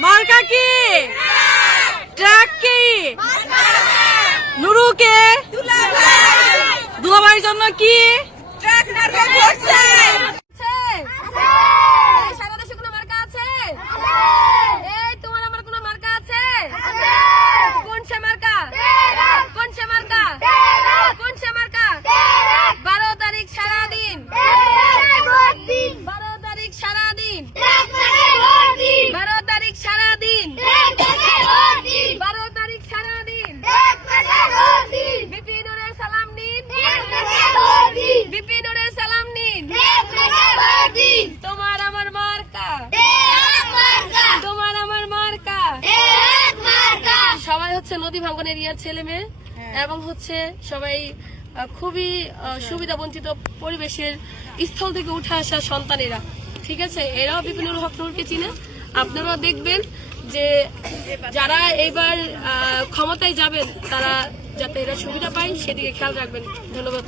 মার্কা কি? ট্রাক কি? নুরুকে? দুলাভাইয়ের জন্য কি? ট্রাক সারা হচ্ছে নদী ভাঙ্গন এরিয়ার ছেলে মেয়ে এবং হচ্ছে সবাই খুবই সুবিধা বঞ্চিত পরিবেশের স্থল থেকে উঠে আসা সন্তানেরা ঠিক আছে? এরাও বিভিন্ন হক নূরকে চিনে। আপনারাও দেখবেন যে যারা এইবার আহ, ক্ষমতায় যাবেন তারা যাতে এরা সুবিধা পায় সেদিকে খেয়াল রাখবেন। ধন্যবাদ।